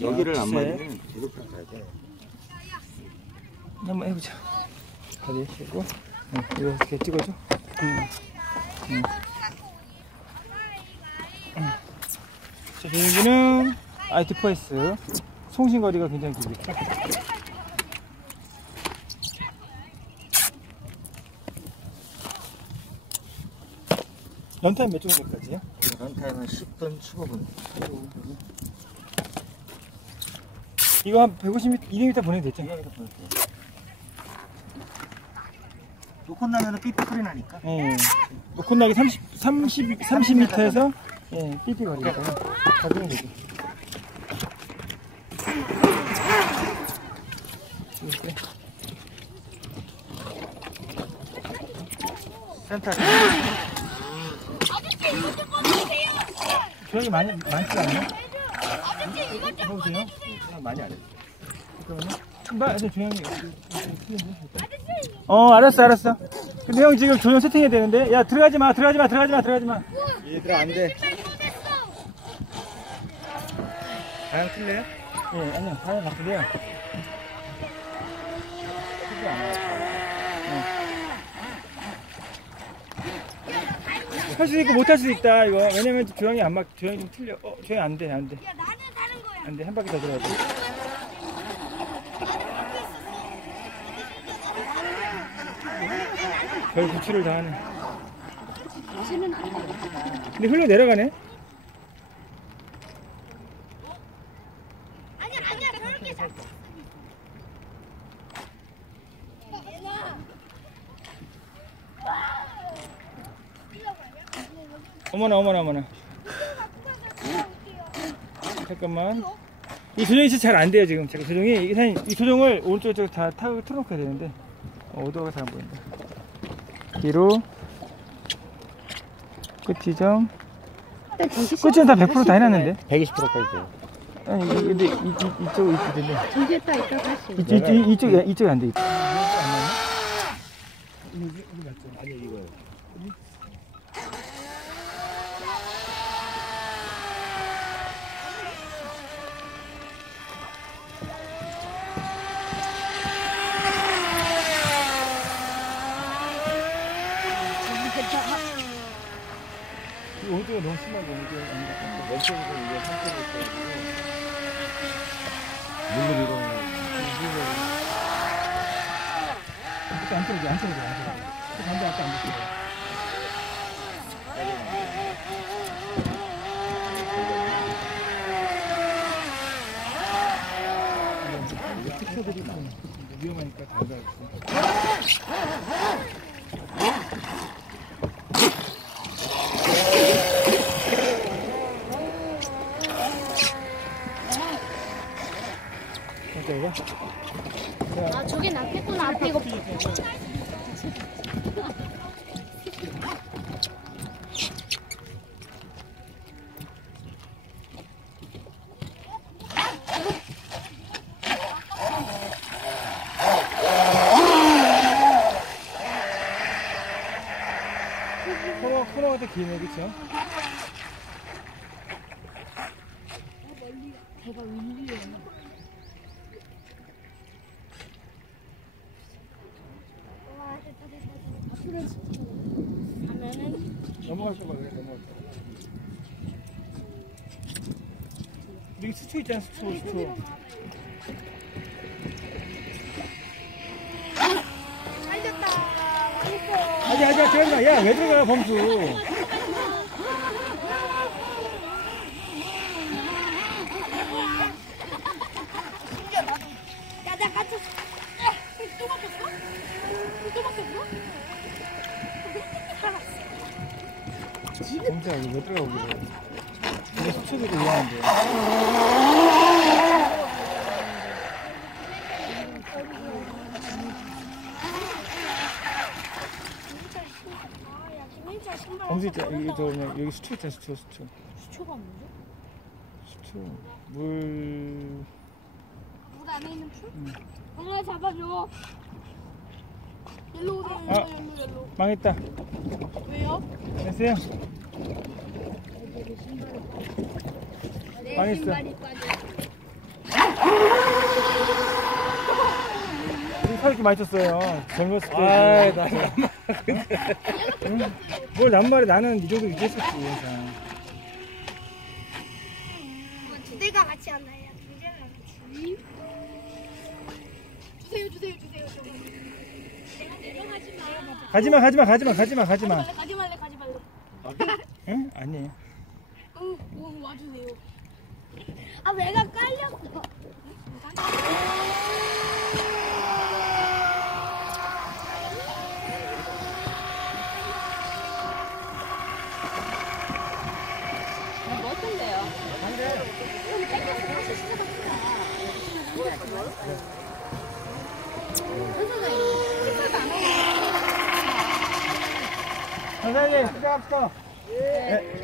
여기를 안 셋. 맞으면 이렇게 가야 돼. 한번 해보자. 다리 펴고, 응, 이렇게 찍어줘. 응. 응. 응. 자, 비행기는 IT4S. 송신거리가 굉장히 길겠죠. 런타임 몇 정도까지요? 런타임은 10분, 15분. 이거 한 150m, 200m 보내도 됐죠? 놓고 나면은 삐삐 소리 나니까. 예. 놓고 나기 30, 30, 30m에서 예, 삐삐 거리니까 가면 되죠. 이렇게. 센터. 조용히 많이, 많지 않나요? 해보세요. 많이 안. 나 이제 조용히. 어, 알았어, 알았어. 근데 형 지금 조용 세팅해야 되는데. 야, 들어가지 마, 들어가지 마, 들어가지 마, 들어가지 마. 얘들아, 안 돼. 방향 틀려요? 예, 아니요, 방향 바꾸고요. 할수 있고 못 할 수 있다 이거 왜냐면 조용히 안막 조용히 좀 틀려 어 조용히 안돼 안돼 거야. 안돼 한 바퀴 더 돌아야 돼 별 구출을 다 하네 근데 흘러 내려가네 아니야 아니야 저렇게 잡. 얘나. 어머나 어머나 어머나 잠깐만 이 조정이 진짜 잘 안 돼요 지금 제가 조정이 이 사장님 이 조정을 오른쪽 쪽다 타고 틀어놓고 해야 되는데 어, 오도가 잘 안 보인다 뒤로 끝 지점 끝은 다 100%다 해놨는데 120%까지 돼요. 아니 이- 근데 이, 이, 이쪽 이쪽인데 저기에다 이따 다시. 이, 이, 이, 이쪽이 이쪽이 안 돼. 이쪽. 아니, 이거. 이 오도가 너무 것 같아. 왼쪽으로 이게 한쪽으로 있어가지고. 물로 밀어내요. 그때 안 틀어져 안 틀어져 안 틀어져. 그 반대 앞에 안 틀어져. 특효들이 좀 위험하니까 달라졌어. 아 저게 낫겠구나. 앞에 이거 코너, 코너가 더 기네, 그쵸? 가면은 넘어가셔 봐, 그래, 넘어가셔. 여기 수초 있잖아, 수초, 수초. 맛있어. 아니, 아니, 저기 마. 야, 왜 들어가, 범수. 야나 같이. 또 막혔어? 또 막혔어? 범수야, 이거 왜 들어가, 오기를. 근데 수초들이 위험한데. 범수 있잖아, 여기, 저, 그냥 여기 수초 있잖아, 수초, 수초. 수초가 없는데? 수초. 물. 물 안에 있는 풀? 엄마 잡아줘. 일로 오세요. 아. 일로 일로 일로. 망했다. 왜요? 됐어요? 안 있어. 살기 많이 쳤어요. 젊었을 때. 아, 나 낱말. 뭘 남말에 나는 이 정도 유지했었지. 항상. 두 대가 같이 하나요? 주세요 주세요 주세요 가지마 가지마, 가지마, 가지마, 가지마. 가지 말래, 가지 말래. 아, 응? 아니에요. 응, 응, 와주세요. 아, 내가 깔렸어. 선생님, 시작합시다. 네.